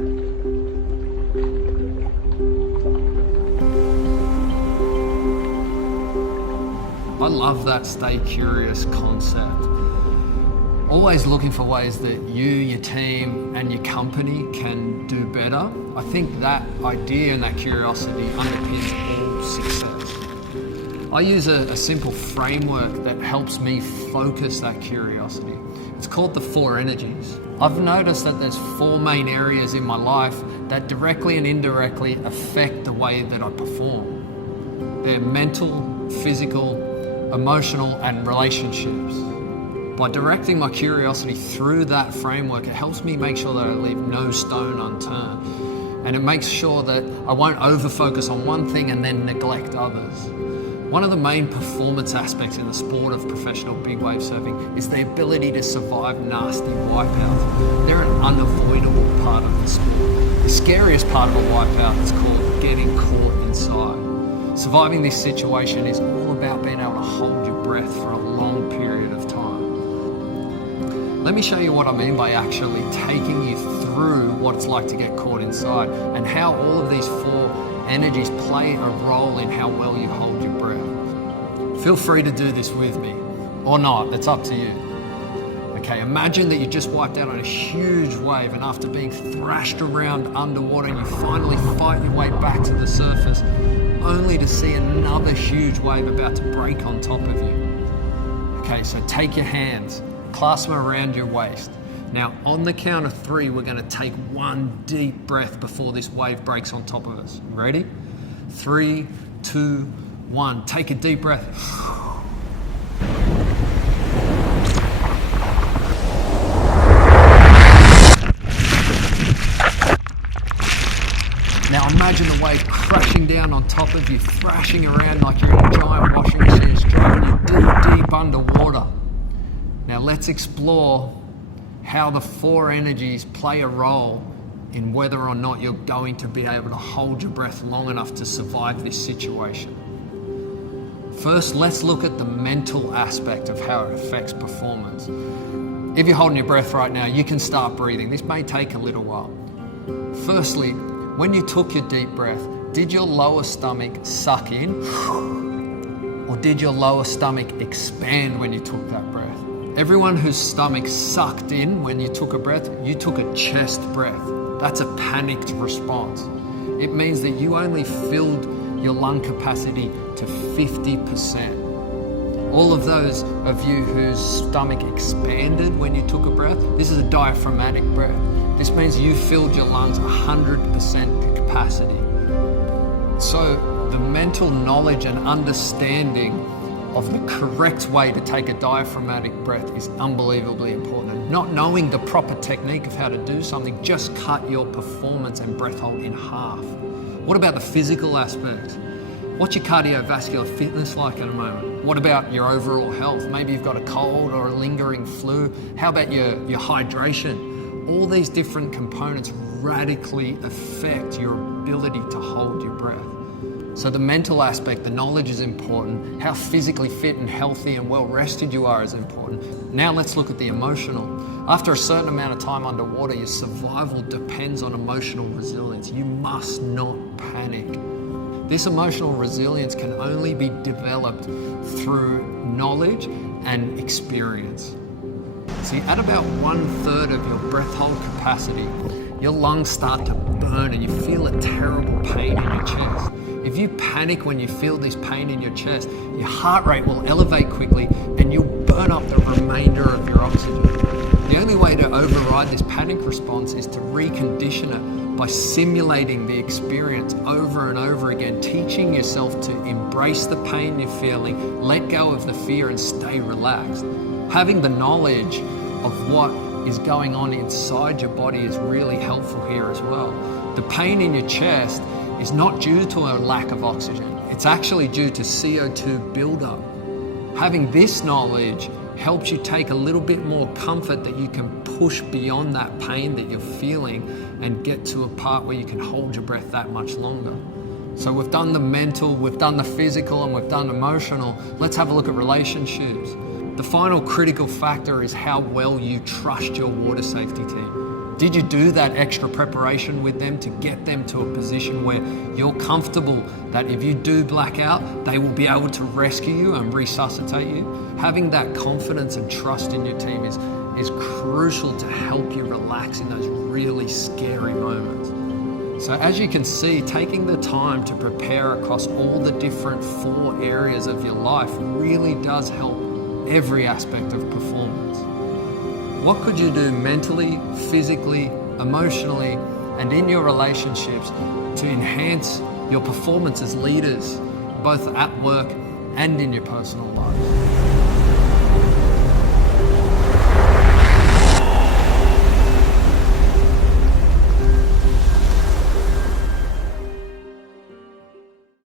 I love that stay curious concept. Always looking for ways that you, your team, and your company can do better. I think that idea and that curiosity underpins all success. I use a simple framework that helps me focus that curiosity. It's called the 4 energies. I've noticed that there's 4 main areas in my life that directly and indirectly affect the way that I perform. They're mental, physical, emotional, and relationships. By directing my curiosity through that framework, it helps me make sure that I leave no stone unturned. And it makes sure that I won't over-focus on one thing and then neglect others. One of the main performance aspects in the sport of professional big wave surfing is the ability to survive nasty wipeouts. They're an unavoidable part of the sport. The scariest part of a wipeout is called getting caught inside. Surviving this situation is all about being able to hold your breath for a long period of time. Let me show you what I mean by actually taking you through what it's like to get caught inside and how all of these 4 energies play a role in how well you hold your breath. Feel free to do this with me, or not, it's up to you. Okay, imagine that you just wiped out on a huge wave, and after being thrashed around underwater, you finally fight your way back to the surface, only to see another huge wave about to break on top of you. Okay, so take your hands, clasp them around your waist. Now, on the count of 3, we're gonna take 1 deep breath before this wave breaks on top of us. Ready? 3, 2, 1. Take a deep breath. Now imagine the wave crashing down on top of you, thrashing around like you're in a giant washing machine, driving you deep, deep underwater. Now let's explore how the 4 energies play a role in whether or not you're going to be able to hold your breath long enough to survive this situation. First, let's look at the mental aspect of how it affects performance. If you're holding your breath right now, you can start breathing. This may take a little while. Firstly, when you took your deep breath, did your lower stomach suck in? Or did your lower stomach expand when you took that breath? Everyone whose stomach sucked in when you took a breath, you took a chest breath. That's a panicked response. It means that you only filled your lung capacity to 50%. All of those of you whose stomach expanded when you took a breath, this is a diaphragmatic breath. This means you filled your lungs 100% capacity. So the mental knowledge and understanding of the correct way to take a diaphragmatic breath is unbelievably important. And not knowing the proper technique of how to do something just cut your performance and breath hold in half. What about the physical aspect? What's your cardiovascular fitness like at the moment? What about your overall health? Maybe you've got a cold or a lingering flu. How about your hydration? All these different components radically affect your ability to hold your breath. So the mental aspect, the knowledge is important. How physically fit and healthy and well rested you are is important. Now let's look at the emotional. After a certain amount of time underwater, your survival depends on emotional resilience. You must not panic. This emotional resilience can only be developed through knowledge and experience. See, at about 1/3 of your breath hold capacity, your lungs start to burn and you feel a terrible pain in your chest. If you panic when you feel this pain in your chest, your heart rate will elevate quickly and you'll burn up the remainder of your oxygen. The only way to override this panic response is to recondition it by simulating the experience over and over again, teaching yourself to embrace the pain you're feeling, let go of the fear and stay relaxed. Having the knowledge of what is going on inside your body is really helpful here as well. The pain in your chest is not due to a lack of oxygen. It's actually due to CO2 buildup. Having this knowledge helps you take a little bit more comfort that you can push beyond that pain that you're feeling and get to a part where you can hold your breath that much longer. So we've done the mental, we've done the physical, and we've done emotional. Let's have a look at relationships. The final critical factor is how well you trust your water safety team. Did you do that extra preparation with them to get them to a position where you're comfortable that if you do black out, they will be able to rescue you and resuscitate you? Having that confidence and trust in your team is crucial to help you relax in those really scary moments. So as you can see, taking the time to prepare across all the different 4 areas of your life really does help every aspect of performance. What could you do mentally, physically, emotionally, and in your relationships to enhance your performance as leaders, both at work and in your personal life?